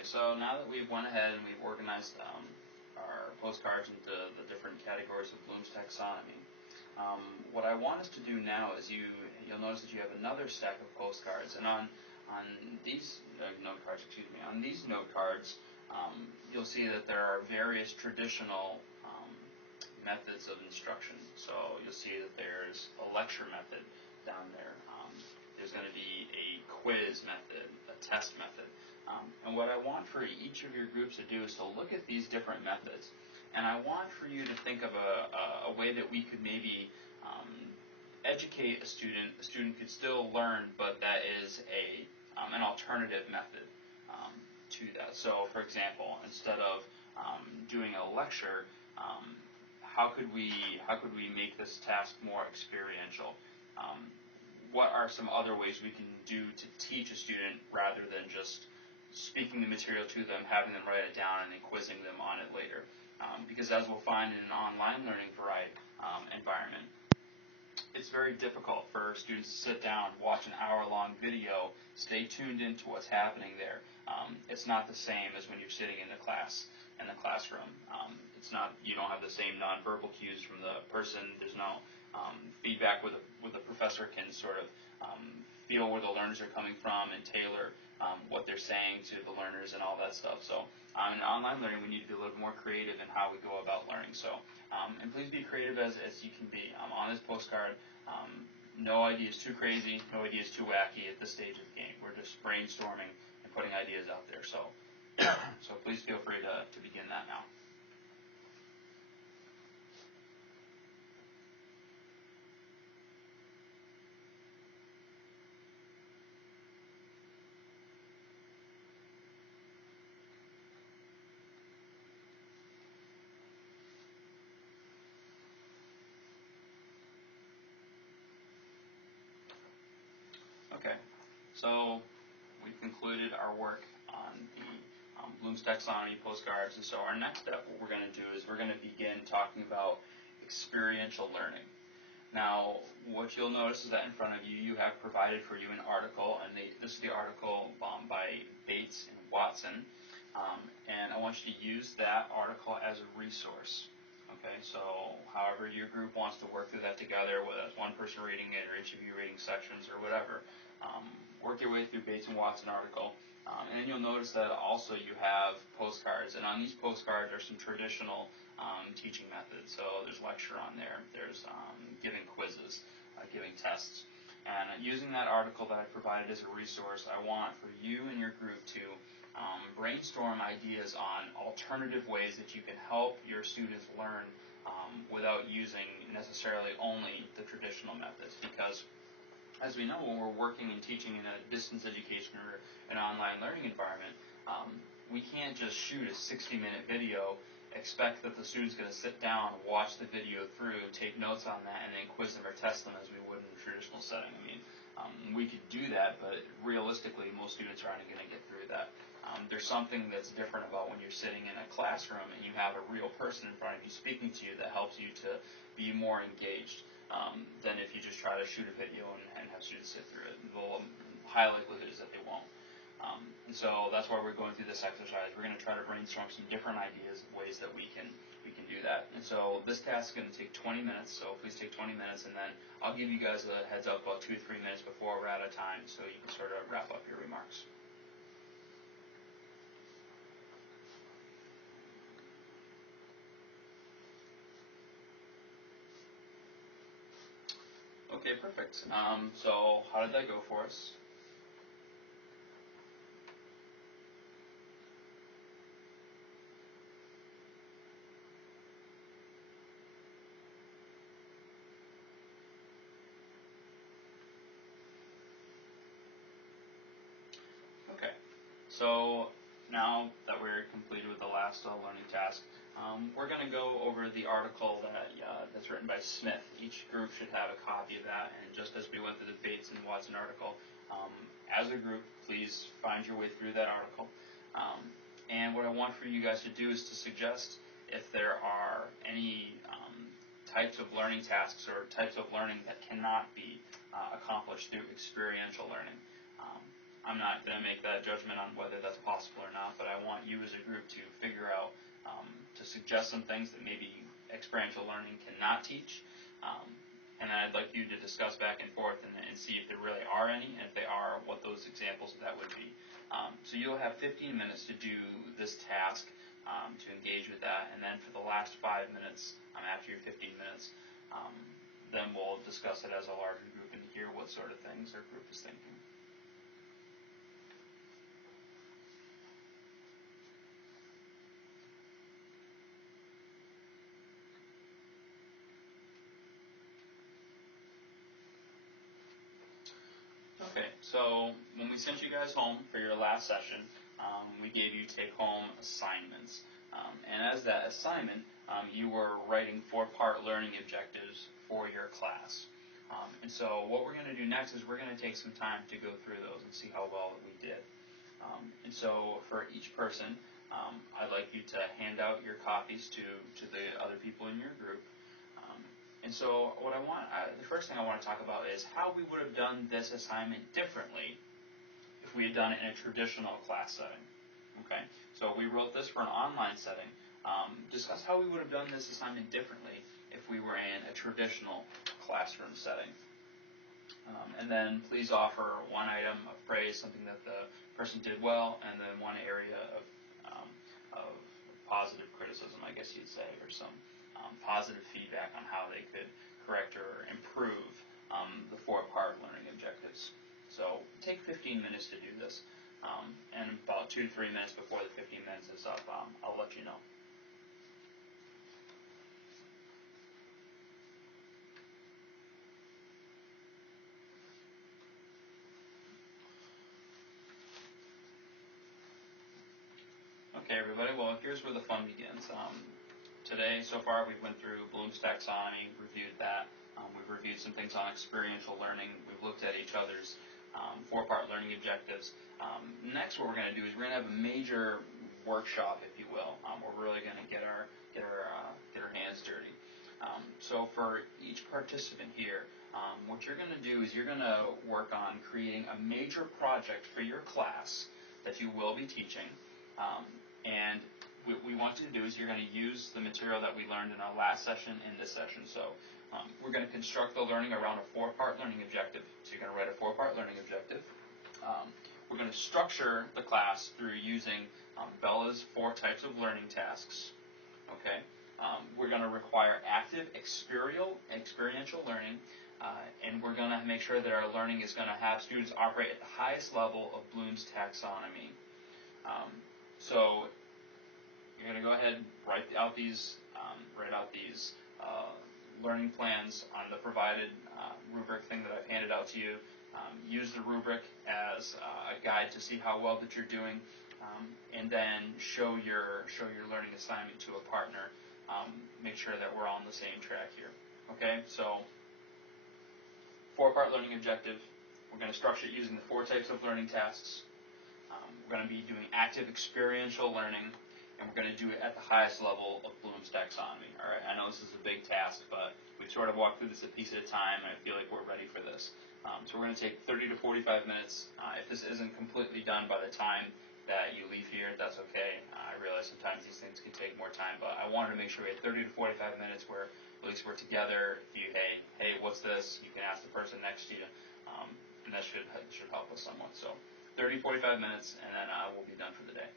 Alright, so now that we've went ahead and we've organized our postcards into the different categories of Bloom's taxonomy, what I want us to do now is you'll notice that you have another stack of postcards, and on these note cards, on these note cards, you'll see that there are various traditional methods of instruction. So you'll see that there's a lecture method down there. There's going to be a quiz method, a test method. And what I want for each of your groups to do is to look at these different methods. And I want for you to think of a way that we could maybe educate a student. A student could still learn, but that is an alternative method to that. So, for example, instead of doing a lecture, how could we make this task more experiential? What are some other ways we can do to teach a student rather than just speaking the material to them, having them write it down, and then quizzing them on it later? Because as we'll find in an online learning environment, it's very difficult for students to sit down, watch an hour-long video, stay tuned into what's happening there. It's not the same as when you're sitting in the classroom. It's not, you don't have the same nonverbal cues from the person. There's no feedback where the professor can sort of feel where the learners are coming from and tailor what they're saying to the learners and all that stuff. So in online learning, we need to be a little more creative in how we go about learning. So and please be creative as you can be. On this postcard, no idea is too crazy, no idea is too wacky at this stage of the game. We're just brainstorming and putting ideas out there. So so please feel free to begin that now. Okay, so we've concluded our work on the Bloom's taxonomy postcards, and so our next step, what we're going to do is we're going to begin talking about experiential learning. Now, what you'll notice is that in front of you, you have provided for you an article, and this is the article by Bates and Watson, and I want you to use that article as a resource. Okay, so however your group wants to work through that together, whether it's one person reading it or each of you reading sections or whatever, work your way through Bates and Watson article. And then you'll notice that also you have postcards, and on these postcards are some traditional teaching methods. So there's lecture on there, there's giving quizzes, giving tests. And using that article that I provided as a resource, I want for you and your group to brainstorm ideas on alternative ways that you can help your students learn without using necessarily only the traditional methods. Because as we know, when we're working and teaching in a distance education or an online learning environment, we can't just shoot a 60-minute video, expect that the student's going to sit down, watch the video through, take notes on that, and then quiz them or test them as we would in a traditional setting. I mean, we could do that, but realistically, most students aren't going to get through that. There's something that's different about when you're sitting in a classroom and you have a real person in front of you speaking to you that helps you to be more engaged than if you just try to shoot a video and have students sit through it. The high likelihood is that they won't. And so that's why we're going through this exercise. We're going to try to brainstorm some different ideas, ways that we can do that. And so this task is going to take 20 minutes, so please take 20 minutes, and then I'll give you guys a heads up about 2 to 3 minutes before we're out of time so you can sort of wrap up your remarks. Okay, perfect. So how did that go for us? Okay, so now that we're completed with the last learning task, we're going to go over the article that's written by Smith. Each group should have a copy of that, and just as we went through the Bates and Watson article, as a group, please find your way through that article. And what I want for you guys to do is to suggest if there are any types of learning tasks or types of learning that cannot be accomplished through experiential learning. I'm not going to make that judgment on whether that's possible or not, but I want you as a group to figure out, to suggest some things that maybe experiential learning cannot teach, and then I'd like you to discuss back and forth and see if there really are any, and if they are, what those examples of that would be. So you'll have 15 minutes to do this task, to engage with that, and then for the last 5 minutes, after your 15 minutes, then we'll discuss it as a larger group and hear what sort of things our group is thinking. Okay, so when we sent you guys home for your last session, we gave you take-home assignments. And as that assignment, you were writing 4-part learning objectives for your class. And so what we're going to do next is we're going to take some time to go through those and see how well we did. And so for each person, I'd like you to hand out your copies to the other people in your group. And so what the first thing I want to talk about is how we would have done this assignment differently if we had done it in a traditional class setting. Okay, so we wrote this for an online setting. Discuss how we would have done this assignment differently if we were in a traditional classroom setting. And then please offer one item of praise, something that the person did well, and then one area of positive criticism, I guess you'd say, or some positive feedback on how they could correct or improve the 4-part learning objectives. So take 15 minutes to do this, and about 2 to 3 minutes before the 15 minutes is up, I'll let you know. Okay, everybody, well, here's where the fun begins. Today, so far, we've went through Bloom's taxonomy, reviewed that. We've reviewed some things on experiential learning. We've looked at each other's 4-part learning objectives. Next, what we're going to do is we're going to have a major workshop, if you will. We're really going to get our hands dirty. So for each participant here, what you're going to do is you're going to work on creating a major project for your class that you will be teaching. And what we want you to do is you're going to use the material that we learned in our last session in this session. So we're going to construct the learning around a 4-part learning objective. So you're going to write a 4-part learning objective. We're going to structure the class through using Bella's 4 types of learning tasks. Okay. We're going to require active experiential learning, and we're going to make sure that our learning is going to have students operate at the highest level of Bloom's taxonomy. So you're going to go ahead and write out these learning plans on the provided rubric thing that I've handed out to you. Use the rubric as a guide to see how well that you're doing, and then show your learning assignment to a partner. Make sure that we're all on the same track here. Okay, so 4-part learning objective. We're going to structure it using the 4 types of learning tasks. We're going to be doing active experiential learning, and we're going to do it at the highest level of Bloom's taxonomy. All right, I know this is a big task, but we've sort of walked through this a piece at a time, and I feel like we're ready for this. So we're going to take 30 to 45 minutes. If this isn't completely done by the time that you leave here, that's okay. I realize sometimes these things can take more time, but I wanted to make sure we had 30 to 45 minutes where at least we're together. If you, hey, what's this? You can ask the person next to you, and that should help us somewhat. So 30, 45 minutes, and then we'll be done for the day.